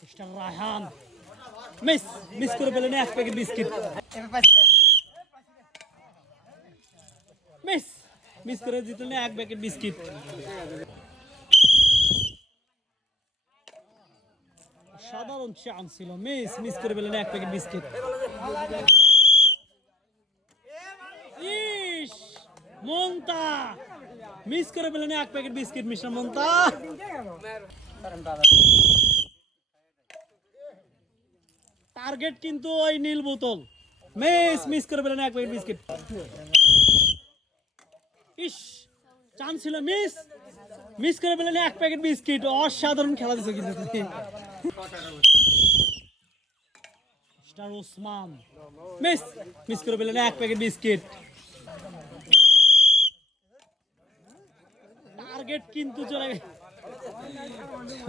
Mister Raihan miss করে পেলেন এক প্যাকেট বিস্কিট। মিস করে জিতলেন এক প্যাকেট বিস্কিট। সাধারণ চান্স ছিল, মিস করে পেলেন এক প্যাকেট বিস্কিট। ইস মন্তা মিস করে পেলেন এক প্যাকেট বিস্কিট মিস্টার মন্তা। টার্গেট কিন্তু ওই নীল বোতল। মিস করে পেলেন এক প্যাকেট বিস্কিট। ইস চান্স ছিল, মিস করে পেলেন এক প্যাকেট বিস্কিট। অসাধারণ খেলা দিচ্ছে কিন্তু মিস্টার ওসমান। মিস করে পেলেন এক প্যাকেট বিস্কিট। টার্গেট কিন্তু চলে গেছে।